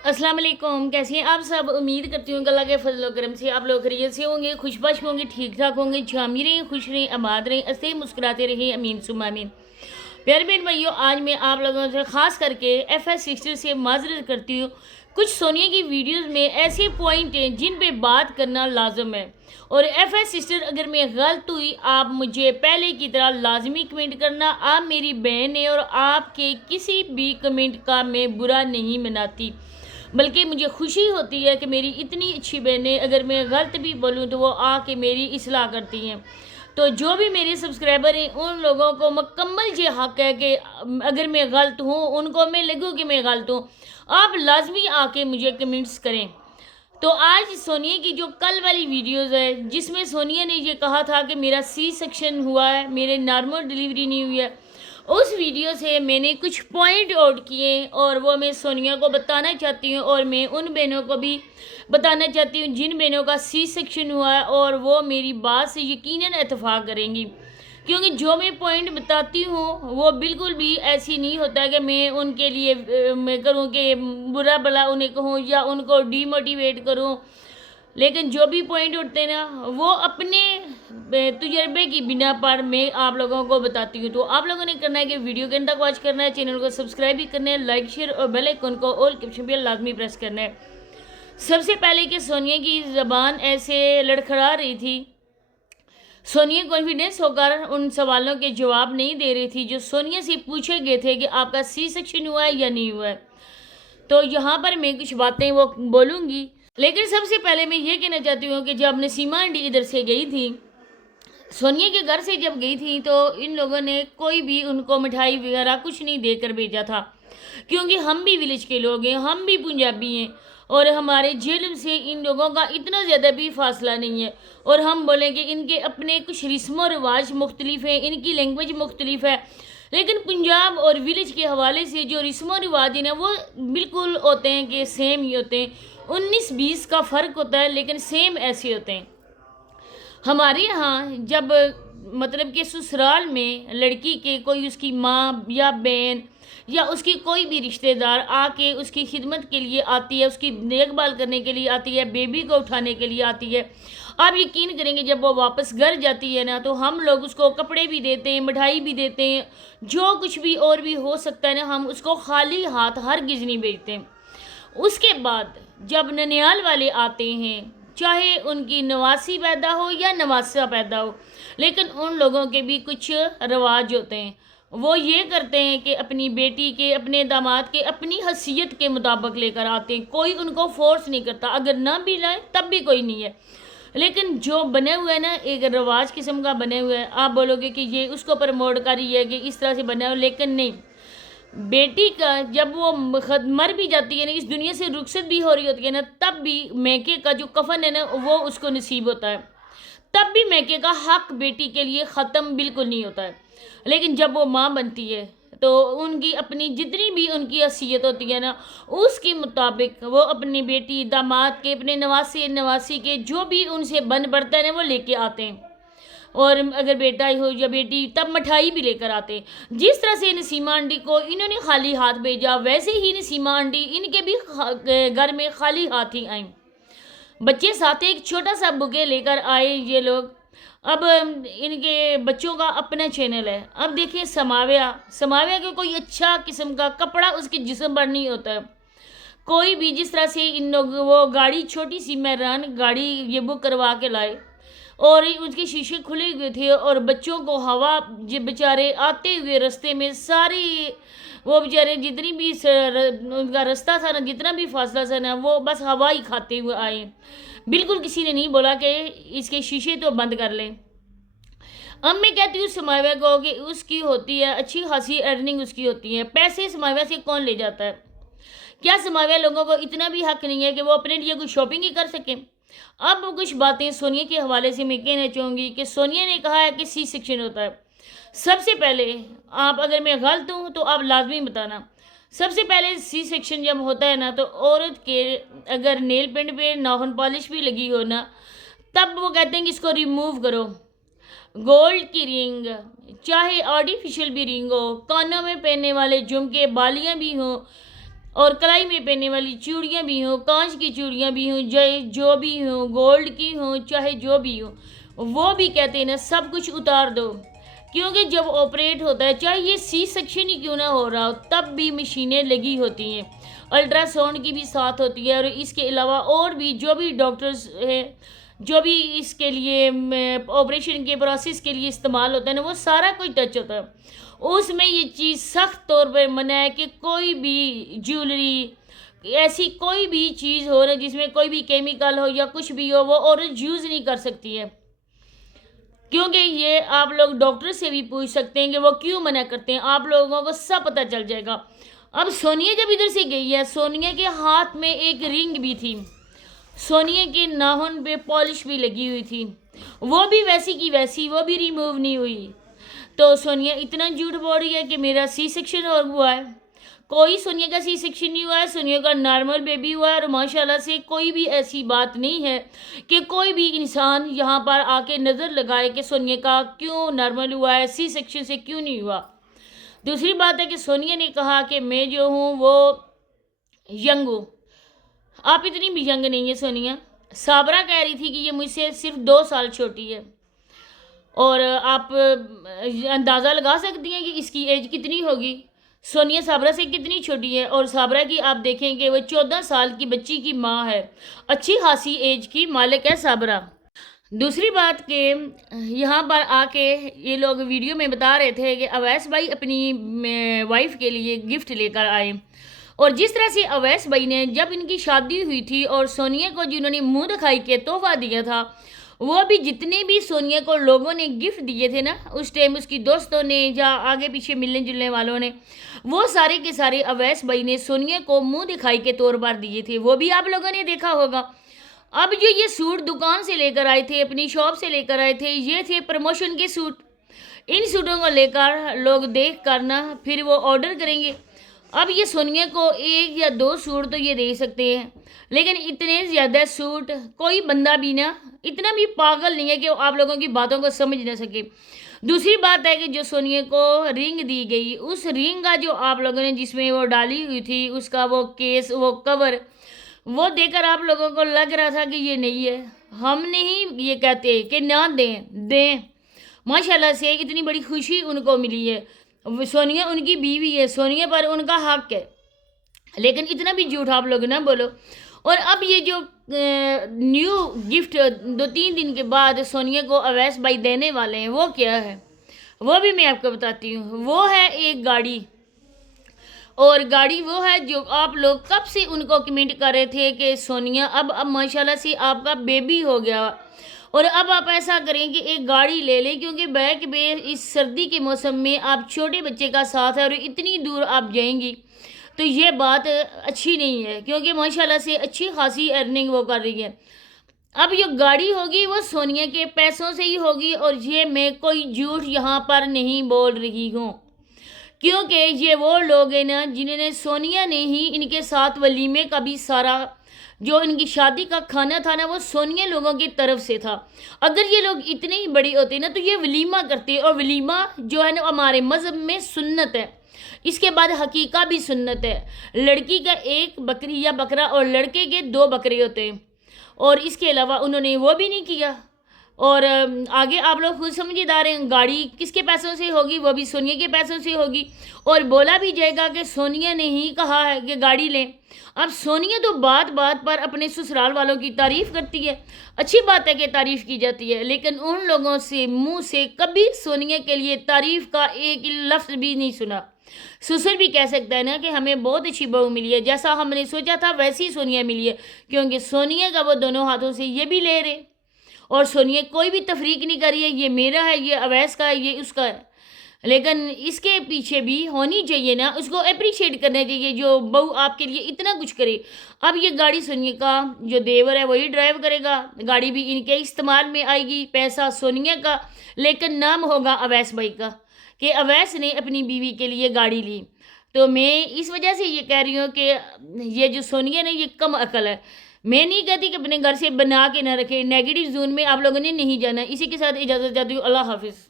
अस्सलाम वालेकुम। कैसे हैं आप सब? उम्मीद करती हूँ कि अल्लाह के फजल और करम से आप लोग खैरियत से होंगे, खुशबश होंगे, ठीक ठाक होंगे, जामी रहें, खुश रहें, आबाद रहें, हंसते मुस्कुराते रहें, अमीन सुम्मा अमीन। प्यारे बहन भाइयों, आज मैं आप लोगों से ख़ास करके FS सिस्टर से माजरत करती हूँ। कुछ सोनिया की वीडियोस में ऐसे पॉइंट हैं जिन पे बात करना लाजम है, और FS सिस्टर अगर मैं गलत हुई आप मुझे पहले की तरह लाजमी कमेंट करना। आप मेरी बहन है और आपके किसी भी कमेंट का मैं बुरा नहीं मनाती, बल्कि मुझे खुशी होती है कि मेरी इतनी अच्छी बहनें, अगर मैं गलत भी बोलूँ तो वो आके मेरी इस्लाह करती हैं। तो जो भी मेरे सब्सक्राइबर हैं उन लोगों को मुकम्मल ये हक़ है कि अगर मैं गलत हूँ, उनको मैं लगूँ कि मैं गलत हूँ, आप लाजमी आके मुझे कमेंट्स करें। तो आज सोनिया की जो कल वाली वीडियोस है जिसमें सोनिया ने ये कहा था कि मेरा सी सेक्शन हुआ है, मेरे नॉर्मल डिलीवरी नहीं हुई है, उस वीडियो से मैंने कुछ पॉइंट आउट किए और वो मैं सोनिया को बताना चाहती हूँ, और मैं उन बहनों को भी बताना चाहती हूँ जिन बहनों का सी सेक्शन हुआ है, और वो मेरी बात से यकीनन इत्तेफाक करेंगी, क्योंकि जो मैं पॉइंट बताती हूँ वो बिल्कुल भी ऐसी नहीं होता है कि मैं उनके लिए मैं करूँ कि बुरा भला उन्हें कहूँ या उनको डीमोटिवेट करूँ। लेकिन जो भी पॉइंट उठते हैं ना वो अपने तजुर्बे की बिना पर मैं आप लोगों को बताती हूँ। तो आप लोगों ने करना है कि वीडियो के अंत तक वॉच करना है, चैनल को सब्सक्राइब भी करना है, लाइक शेयर और बेल आइकन को ऑल कैप्शन पे लाजमी प्रेस करना है। सबसे पहले कि सोनिया की ज़बान ऐसे लड़खड़ा रही थी, सोनिया कॉन्फिडेंस होकर उन सवालों के जवाब नहीं दे रही थी जो सोनिया से पूछे गए थे कि आपका सी सेक्शन हुआ है या नहीं हुआ है। तो यहाँ पर मैं कुछ बातें वो बोलूँगी, लेकिन सबसे पहले मैं ये कहना चाहती हूँ कि जब नसीमा आंटी इधर से गई थी, सोनिया के घर से जब गई थी, तो इन लोगों ने कोई भी उनको मिठाई वगैरह कुछ नहीं देकर भेजा था, क्योंकि हम भी विलेज के लोग हैं, हम भी पंजाबी हैं, और हमारे जेल से इन लोगों का इतना ज़्यादा भी फासला नहीं है। और हम बोलें कि इनके अपने कुछ रस्म और रिवाज मुख्तलिफ हैं, इनकी लैंग्वेज मुख्तलिफ है, लेकिन पंजाब और विलेज के हवाले से जो रस्म और रिवाज हैं वो बिल्कुल होते हैं कि सेम ही होते हैं। 19-20 का फ़र्क होता है, लेकिन सेम ऐसे होते हैं। हमारे यहाँ जब मतलब कि ससुराल में लड़की के कोई उसकी माँ या बहन या उसकी कोई भी रिश्तेदार आके उसकी खिदमत के लिए आती है, उसकी देखभाल करने के लिए आती है, बेबी को उठाने के लिए आती है, आप यकीन करेंगे जब वो वापस घर जाती है ना तो हम लोग उसको कपड़े भी देते हैं, मिठाई भी देते हैं, जो कुछ भी और भी हो सकता है ना, हम उसको खाली हाथ हरगिज़ नहीं भेजते। उसके बाद जब ननिहाल वाले आते हैं, चाहे उनकी नवासी पैदा हो या नवासा पैदा हो, लेकिन उन लोगों के भी कुछ रवाज होते हैं। वो ये करते हैं कि अपनी बेटी के, अपने दामाद के अपनी हैसियत के मुताबिक लेकर आते हैं, कोई उनको फोर्स नहीं करता, अगर ना भी लाए तब भी कोई नहीं है। लेकिन जो बने हुए हैं ना, एक रवाज किस्म का बने हुए हैं, आप बोलोगे कि ये उसको प्रमोट कर रही है कि इस तरह से बना हुआ, लेकिन नहीं। बेटी का जब वो मर भी जाती है ना, इस दुनिया से रुखसत भी हो रही होती है ना, तब भी मैके का जो कफन है ना वो उसको नसीब होता है, तब भी मैके का हक बेटी के लिए ख़त्म बिल्कुल नहीं होता है। लेकिन जब वो माँ बनती है तो उनकी अपनी जितनी भी उनकी हैसियत होती है ना, उसके मुताबिक वो अपनी बेटी, दामाद के, अपने नवासी नवासी के जो भी उनसे बन पड़ता है ना वो लेके आते हैं। और अगर बेटा हो या बेटी तब मिठाई भी लेकर आते। जिस तरह से नसीमा आंटी को इन्होंने खाली हाथ भेजा, वैसे ही नसीमा आंटी इनके भी घर में खाली हाथ ही आई। बच्चे साथ एक छोटा सा बुके लेकर आए ये लोग। अब इनके बच्चों का अपना चैनल है। अब देखिए समाविया, समाविया के कोई अच्छा किस्म का कपड़ा उसके जिस्म पर नहीं होता है। कोई भी जिस तरह से इन लोग वो गाड़ी छोटी सी मैरान गाड़ी ये बुक करवा के लाए, और उसके शीशे खुले हुए थे, और बच्चों को हवा बेचारे आते हुए रास्ते में सारी वो बेचारे जितनी भी उनका रास्ता था ना, जितना भी फासला था ना, वो बस हवा ही खाते हुए आए। बिल्कुल किसी ने नहीं बोला कि इसके शीशे तो बंद कर लें। अब मैं कहती हूँ समाविया को कि उसकी होती है अच्छी खासी अर्निंग, उसकी होती है, पैसे समाविया से कौन ले जाता है? क्या समाविया लोगों को इतना भी हक नहीं है कि वो अपने लिए कुछ शॉपिंग ही कर सकें? अब कुछ बातें सोनिया के हवाले से मैं कहना चाहूँगी कि सोनिया ने कहा है कि सी सेक्शन होता है। सबसे पहले आप, अगर मैं गलत हूँ तो आप लाजमी बताना। सबसे पहले सी सेक्शन जब होता है ना तो औरत के अगर नेल पेंट पे नाखून पॉलिश भी लगी हो ना, तब वो कहते हैं कि इसको रिमूव करो। गोल्ड की रिंग, चाहे आर्टिफिशियल भी रिंग हो, कानों में पहनने वाले झुमके, बालियाँ भी हों, اور کلائی میں پہننے والی چوڑیاں بھی ہوں، کانچ کی چوڑیاں بھی ہوں، جو بھی ہوں، گولڈ کی ہوں، چاہے جو بھی ہوں، وہ بھی کہتے ہیں نا سب کچھ اتار دو، کیونکہ جب آپریٹ ہوتا ہے چاہے یہ سی سیکشن ہی کیوں نہ ہو رہا ہو تب بھی مشینیں لگی ہوتی ہیں، الٹرا ساؤنڈ کی بھی ساتھ ہوتی ہے، اور اس کے علاوہ اور بھی جو بھی ڈاکٹرز ہیں جو بھی اس کے لیے آپریشن کے پروسیس کے لیے استعمال ہوتا ہے نا وہ سارا کوئی ٹچ ہوتا ہے، اس میں یہ چیز سخت طور پر منع ہے کہ کوئی بھی جیولری ایسی کوئی بھی چیز ہو رہی جس میں کوئی بھی کیمیکل ہو یا کچھ بھی ہو وہ عورت یوز نہیں کر سکتی ہے، کیونکہ یہ آپ لوگ ڈاکٹر سے بھی پوچھ سکتے ہیں کہ وہ کیوں منع کرتے ہیں، آپ لوگوں کو سب پتہ چل جائے گا۔ اب سونیا جب ادھر سے گئی ہے، سونیا کے ہاتھ میں ایک رنگ بھی تھی، سونیا کے ناخن پہ پالش بھی لگی ہوئی تھی، وہ بھی ویسی کی ویسی، وہ بھی ریموو نہیں ہوئی، تو سونیا اتنا جھوٹ بول رہی ہے کہ میرا سی سیکشن ہوا ہے، کوئی سونیا کا سی سیکشن نہیں ہوا ہے، سونیا کا نارمل بیبی ہوا ہے، اور ماشاءاللہ سے کوئی بھی ایسی بات نہیں ہے کہ کوئی بھی انسان یہاں پر آ کے نظر لگائے کہ سونیا کا کیوں نارمل ہوا ہے، سی سیکشن سے کیوں نہیں ہوا۔ دوسری بات ہے کہ سونیا نے کہا کہ میں جو ہوں وہ ینگ ہوں، آپ اتنی بھی ینگ نہیں ہے سونیا، صابرہ کہہ رہی تھی کہ یہ مجھ سے صرف 2 سال چھوٹی ہے، اور آپ اندازہ لگا سکتی ہیں کہ اس کی ایج کتنی ہوگی، سونیا صابرہ سے کتنی چھوٹی ہے، اور صابرہ کی آپ دیکھیں کہ وہ 14 سال کی بچی کی ماں ہے، اچھی خاصی ایج کی مالک ہے صابرہ۔ دوسری بات کہ یہاں پر آ کے یہ لوگ ویڈیو میں بتا رہے تھے کہ اویس بھائی اپنی وائف کے لیے گفٹ لے کر آئے، اور جس طرح سے اویس بھائی نے جب ان کی شادی ہوئی تھی اور سونیا کو جنہوں نے منہ دکھائی کے تحفہ دیا تھا، وہ بھی جتنے بھی سونیا کو لوگوں نے گفٹ دیے تھے نا اس ٹائم، اس کی دوستوں نے یا آگے پیچھے ملنے جلنے والوں نے، وہ سارے کے سارے اویس بھائی نے سونیا کو منہ دکھائی کے طور پر دیے تھے، وہ بھی آپ لوگوں نے دیکھا ہوگا۔ اب جو یہ سوٹ دکان سے لے کر آئے تھے، اپنی شاپ سے لے کر آئے تھے، یہ تھے پروموشن کے سوٹ، ان سوٹوں کو لے کر لوگ دیکھ کر نا پھر وہ آرڈر کریں گے۔ اب یہ سونیا کو 1 یا 2 سوٹ تو یہ دے سکتے ہیں، لیکن اتنے زیادہ سوٹ کوئی بندہ بھی نا اتنا بھی پاگل نہیں ہے کہ آپ لوگوں کی باتوں کو سمجھ نہ سکے۔ دوسری بات ہے کہ جو سونیا کو رنگ دی گئی، اس رنگ کا جو آپ لوگوں نے جس میں وہ ڈالی ہوئی تھی اس کا وہ کیس، وہ کور، وہ دے کر آپ لوگوں کو لگ رہا تھا کہ یہ نہیں ہے، ہم نہیں یہ کہتے کہ نہ دیں، ماشاءاللہ سے اتنی بڑی خوشی ان کو ملی ہے، سونیا ان کی بیوی ہے، سونیا پر ان کا حق ہے، لیکن اتنا بھی جھوٹ آپ لوگ نہ بولو۔ اور اب یہ جو نیو گفٹ 2-3 دن کے بعد سونیا کو اویس بھائی دینے والے ہیں وہ کیا ہے، وہ بھی میں آپ کو بتاتی ہوں، وہ ہے ایک گاڑی، اور گاڑی وہ ہے جو آپ لوگ کب سے ان کو کمنٹ کر رہے تھے کہ سونیا اب ماشاءاللہ سے آپ کا بیبی ہو گیا، اور اب آپ ایسا کریں کہ ایک گاڑی لے لیں، کیونکہ بیک میں اس سردی کے موسم میں آپ چھوٹے بچے کا ساتھ ہے اور اتنی دور آپ جائیں گی تو یہ بات اچھی نہیں ہے، کیونکہ ماشاءاللہ سے اچھی خاصی ارننگ وہ کر رہی ہے۔ اب یہ گاڑی ہوگی وہ سونیا کے پیسوں سے ہی ہوگی، اور یہ میں کوئی جھوٹ یہاں پر نہیں بول رہی ہوں، کیونکہ یہ وہ لوگ ہیں نا جنہوں نے سونیا نے ہی ان کے ساتھ ولیمے کا بھی سارا جو ان کی شادی کا کھانا تھا نا وہ سونیا لوگوں کی طرف سے تھا، اگر یہ لوگ اتنے ہی بڑی ہوتے نا تو یہ ولیمہ کرتے، اور ولیمہ جو ہے نا ہمارے مذہب میں سنت ہے، اس کے بعد حقیقہ بھی سنت ہے، لڑکی کا 1 بکری یا بکرا اور لڑکے کے 2 بکرے ہوتے ہیں، اور اس کے علاوہ انہوں نے وہ بھی نہیں کیا، اور آگے آپ لوگ خود سمجھدار ہیں، گاڑی کس کے پیسوں سے ہوگی، وہ بھی سونیا کے پیسوں سے ہوگی، اور بولا بھی جائے گا کہ سونیا نے ہی کہا ہے کہ گاڑی لیں۔ اب سونیا تو بات بات پر اپنے سسرال والوں کی تعریف کرتی ہے، اچھی بات ہے کہ تعریف کی جاتی ہے، لیکن ان لوگوں سے منہ سے کبھی سونیا کے لیے تعریف کا ایک لفظ بھی نہیں سنا۔ سسر بھی کہہ سکتا ہے نا کہ ہمیں بہت اچھی بہو ملی ہے، جیسا ہم نے سوچا تھا ویسی سونیا ملی ہے، کیونکہ سونیا کا وہ دونوں ہاتھوں سے یہ بھی لے رہے، اور سونیا کوئی بھی تفریق نہیں کر رہی ہے یہ میرا ہے، یہ اویس کا ہے، یہ اس کا ہے، لیکن اس کے پیچھے بھی ہونی چاہیے نا، اس کو اپریشیٹ کرنا چاہیے جو بہو آپ کے لیے اتنا کچھ کرے۔ اب یہ گاڑی سونیا کا جو دیور ہے وہی ڈرائیو کرے گا، گاڑی بھی ان کے استعمال میں آئے گی، پیسہ سونیا کا، لیکن نام ہوگا اویس بھائی کا کہ اویس نے اپنی بیوی کے لیے گاڑی لی۔ تو میں اس وجہ سے یہ کہہ رہی ہوں کہ یہ جو سونیا نے یہ کم عقل ہے، میں نہیں کہتی کہ اپنے گھر سے بنا کے نہ رکھے، نیگیٹو زون میں آپ لوگوں نے نہیں جانا۔ اسی کے ساتھ اجازت چاہتی ہوں، اللہ حافظ۔